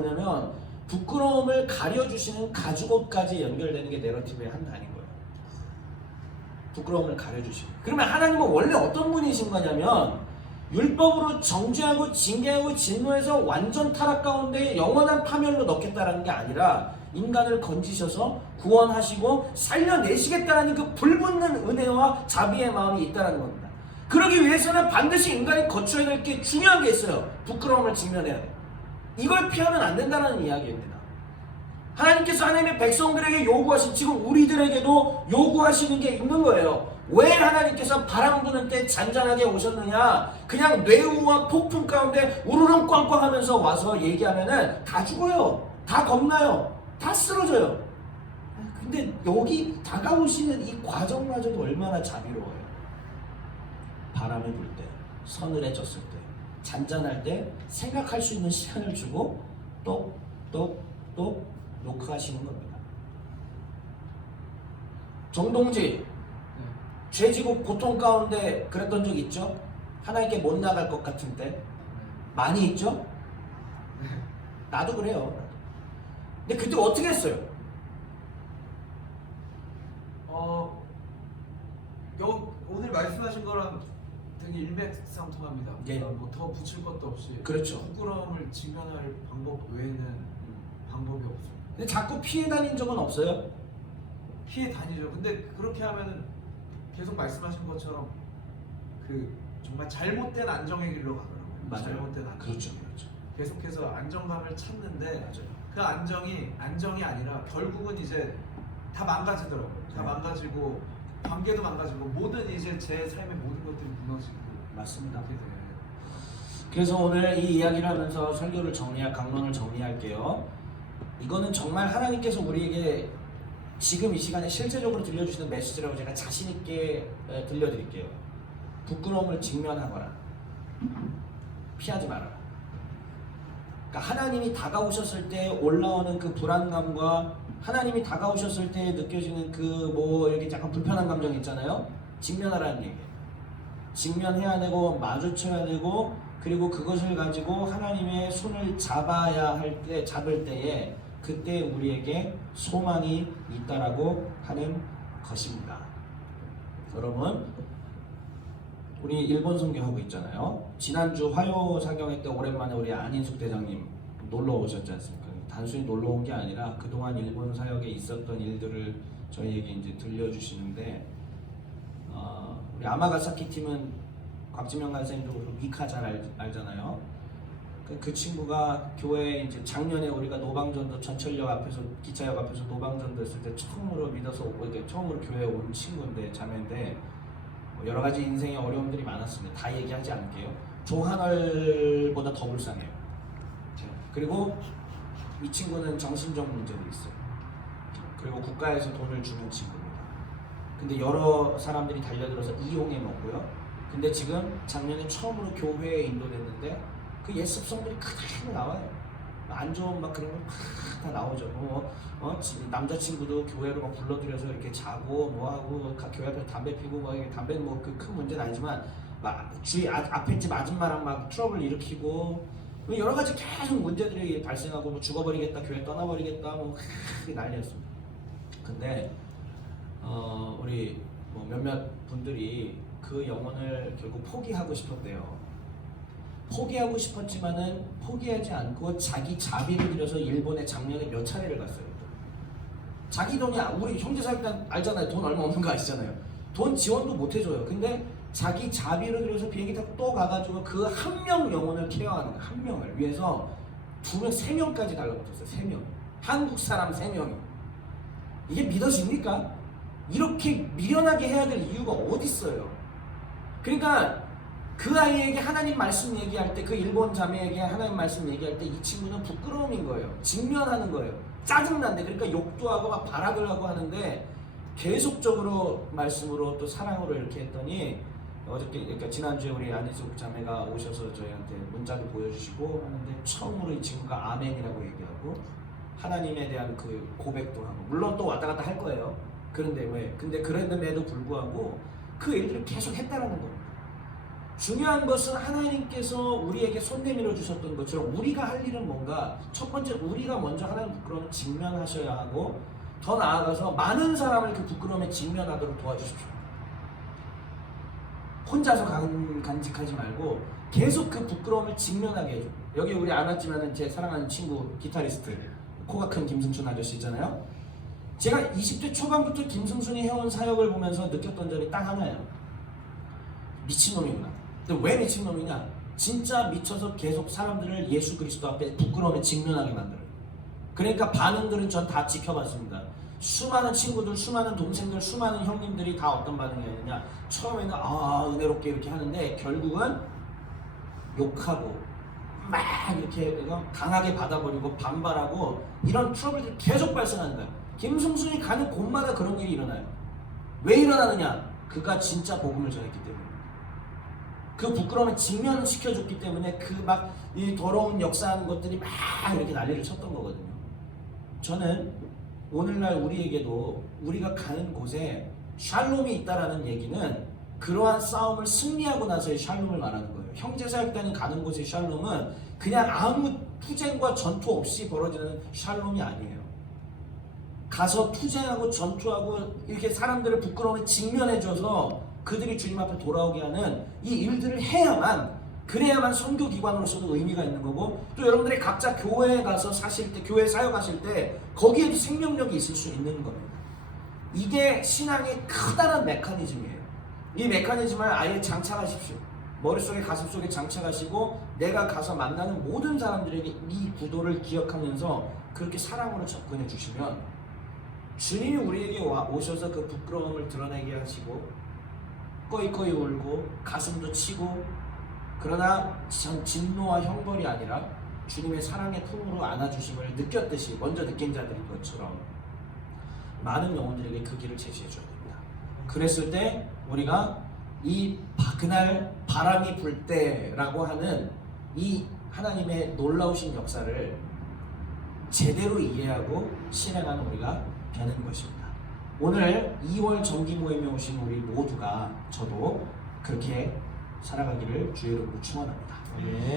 뭐냐면 부끄러움을 가려주시는 가죽옷까지 연결되는 게 내러티브의 한 단인 거예요. 부끄러움을 가려주시고. 그러면 하나님은 원래 어떤 분이신 거냐면 율법으로 정죄하고 징계하고 진노해서 완전 타락 가운데 영원한 파멸로 넣겠다라는 게 아니라 인간을 건지셔서 구원하시고 살려내시겠다라는 그 불붙는 은혜와 자비의 마음이 있다는 겁니다. 그러기 위해서는 반드시 인간이 거쳐야 될 게 중요한 게 있어요. 부끄러움을 직면해야 돼요. 이걸 피하면 안 된다는 이야기입니다. 하나님께서 하나님의 백성들에게 요구하신, 지금 우리들에게도 요구하시는 게 있는 거예요. 왜 하나님께서 바람 부는 때 잔잔하게 오셨느냐? 그냥 뇌우와 폭풍 가운데 우르릉 꽝꽝 하면서 와서 얘기하면은 다 죽어요. 다 겁나요. 다 쓰러져요. 근데 여기 다가오시는 이 과정마저도 얼마나 자비로워요. 바람이 불 때, 서늘해졌을 때, 잔잔할 때 생각할 수 있는 시간을 주고 똑 녹화하시는 겁니다. 정동지 죄지고 고통 가운데 그랬던 적 있죠? 하나님께 못 나갈 것 같은 때 많이 있죠? 나도 그래요. 근데 그때 어떻게 했어요? 오늘 말씀하신 거랑 되게 일맥상통합니다. 예. 뭐 더 붙일 것도 없이. 그렇죠. 부끄러움을 직면할 방법 외에는 방법이 없어요. 근데 자꾸 피해 다닌 적은 없어요? 피해 다니죠. 근데 그렇게 하면은 계속 말씀하신 것처럼 그 정말 잘못된 안정의 길로 가더라고요. 맞아요. 잘못된 안정. 그렇죠. 계속해서 안정감을 찾는데 맞아요. 그 안정이 아니라 결국은 이제 다 망가지더라고요. 다 네. 망가지고 관계도 망가지고 모든 이제 제 삶의 모든 것들이 무너지고. 맞습니다. 그렇게 돼요. 그래서 오늘 이 이야기를 하면서 설교를 강론을 정리할게요. 이거는 정말 하나님께서 우리에게 지금 이 시간에 실제적으로 들려주시는 메시지라고 제가 자신 있게 들려드릴게요. 부끄러움을 직면하거라. 피하지 말아라. 그러니까 하나님이 다가오셨을 때 올라오는 그 불안감과 하나님이 다가오셨을 때 느껴지는 그 뭐 이렇게 약간 불편한 감정 있잖아요. 직면하라는 얘기예요. 직면해야 되고 마주쳐야 되고, 그리고 그것을 가지고 하나님의 손을 잡을 때에 그때 우리에게 소망이 있다라고 하는 것입니다. 여러분, 우리 일본 선교하고 있잖아요. 지난주 화요 사경회 때 오랜만에 우리 안인숙 대장님 놀러 오셨지 않습니까? 단순히 놀러 온 게 아니라 그동안 일본 사역에 있었던 일들을 저희에게 이제 들려주시는데, 우리 아마가사키 팀은 곽지명 간사님도 미카 잘 알잖아요. 그 친구가 교회에 이제 작년에 우리가 노방전도 전철역 앞에서, 기차역 앞에서 노방전도 했을 때 처음으로 믿어서 처음으로 교회에 온 친구인데, 자매인데 여러 가지 인생의 어려움들이 많았습니다. 다 얘기하지 않을게요. 조한월보다 더 불쌍해요. 그리고 이 친구는 정신적 문제도 있어요. 그리고 국가에서 돈을 주는 친구입니다. 근데 여러 사람들이 달려들어서 이용해 먹고요. 근데 지금 작년에 처음으로 교회에 인도됐는데 그 옛 습성들이 그대로 나와요. 안 좋은 막 그런 거 다 나오죠. 남자친구도 교회로 막 불러들여서 이렇게 자고 뭐하고 교회 앞에서 담배 피고 뭐 담배는 뭐 그 큰 문제는 아니지만 막 주위 앞에 집 아줌마랑 막 트러블 일으키고 여러 가지 계속 문제들이 발생하고 뭐 죽어버리겠다, 교회 떠나버리겠다, 뭐 난리였습니다. 근데 우리 뭐 몇몇 분들이 그 영혼을 결국 포기하고 싶었대요. 포기하고 싶었지만은 포기하지 않고 자기 자비를 들여서 일본에 작년에 몇 차례를 갔어요. 자기 돈이, 우리 형제사역단 알잖아요. 돈 얼마 없는 거 아시잖아요. 돈 지원도 못 해줘요. 근데 자기 자비를 들여서 비행기 타고 또 가가지고 그 한 명 영혼을 케어하는 거예요. 한 명을 위해서 2명, 3명까지 달라붙었어요. 3명. 한국 사람 3명이. 이게 믿어집니까? 이렇게 미련하게 해야 될 이유가 어디 있어요? 그러니까 그 아이에게 하나님 말씀 얘기할 때, 그 일본 자매에게 하나님 말씀 얘기할 때 이 친구는 부끄러움인 거예요. 직면하는 거예요. 짜증난데, 그러니까 욕도 하고 막 발악을 하고 하는데 계속적으로 말씀으로 또 사랑으로 이렇게 했더니 어저께, 그러니까 지난주에 우리 안희숙 자매가 오셔서 저희한테 문자도 보여주시고 하는데 처음으로 이 친구가 아멘이라고 얘기하고 하나님에 대한 그 고백도 하고, 물론 또 왔다 갔다 할 거예요. 그런데 왜? 근데 그랬음에도 불구하고 그 일들을 계속 했다라는 겁니다. 중요한 것은 하나님께서 우리에게 손 내밀어 주셨던 것처럼 우리가 할 일은 뭔가 첫 번째 우리가 먼저 하나님 부끄러움을 직면하셔야 하고 더 나아가서 많은 사람을 그 부끄러움에 직면하도록 도와주십시오. 혼자서 간직하지 말고 계속 그 부끄러움을 직면하게 해줘. 여기 우리 안 왔지만은 제 사랑하는 친구 기타리스트 코가 큰 김승춘 아저씨 있잖아요. 제가 20대 초반부터 김승춘이 해온 사역을 보면서 느꼈던 점이 딱 하나예요. 미친놈이구나. 근데 왜 미친놈이냐? 진짜 미쳐서 계속 사람들을 예수 그리스도 앞에 부끄러움에 직면하게 만들어요. 그러니까 반응들은 전 다 지켜봤습니다. 수많은 친구들, 수많은 동생들, 수많은 형님들이 다 어떤 반응이었느냐? 처음에는 은혜롭게 이렇게 하는데 결국은 욕하고 막 이렇게 강하게 받아버리고 반발하고 이런 트러블들이 계속 발생하는 거예요. 김승순이 가는 곳마다 그런 일이 일어나요. 왜 일어나느냐? 그가 진짜 복음을 전했기 때문에. 그 부끄러움에 직면시켜줬기 때문에 그 막 이 더러운 역사하는 것들이 막 이렇게 난리를 쳤던 거거든요. 저는 오늘날 우리에게도 우리가 가는 곳에 샬롬이 있다라는 얘기는 그러한 싸움을 승리하고 나서의 샬롬을 말하는 거예요. 형제사역단이 가는 곳의 샬롬은 그냥 아무 투쟁과 전투 없이 벌어지는 샬롬이 아니에요. 가서 투쟁하고 전투하고 이렇게 사람들을 부끄러움에 직면해줘서 그들이 주님 앞에 돌아오게 하는 이 일들을 해야만 그래야만 선교기관으로서도 의미가 있는 거고 또 여러분들이 각자 교회에 가서 사실 때 교회 사역하실 때 거기에도 생명력이 있을 수 있는 겁니다. 이게 신앙의 커다란 메커니즘이에요. 이 메커니즘을 아예 장착하십시오. 머릿속에 가슴속에 장착하시고 내가 가서 만나는 모든 사람들에게 이 구도를 기억하면서 그렇게 사랑으로 접근해 주시면 주님이 우리에게 오셔서 그 부끄러움을 드러내게 하시고 꺼이꺼이 울고 가슴도 치고 그러나 진노와 형벌이 아니라 주님의 사랑의 품으로 안아주심을 느꼈듯이 먼저 느낀 자들인 것처럼 많은 영혼들에게 그 길을 제시해 줘야 됩니다. 그랬을 때 우리가 그날 바람이 불 때라고 하는 이 하나님의 놀라우신 역사를 제대로 이해하고 실행하는 우리가 되는 것입니다. 오늘 2월 정기 모임에 오신 우리 모두가 저도 그렇게 살아가기를 주의 이름으로 축원합니다.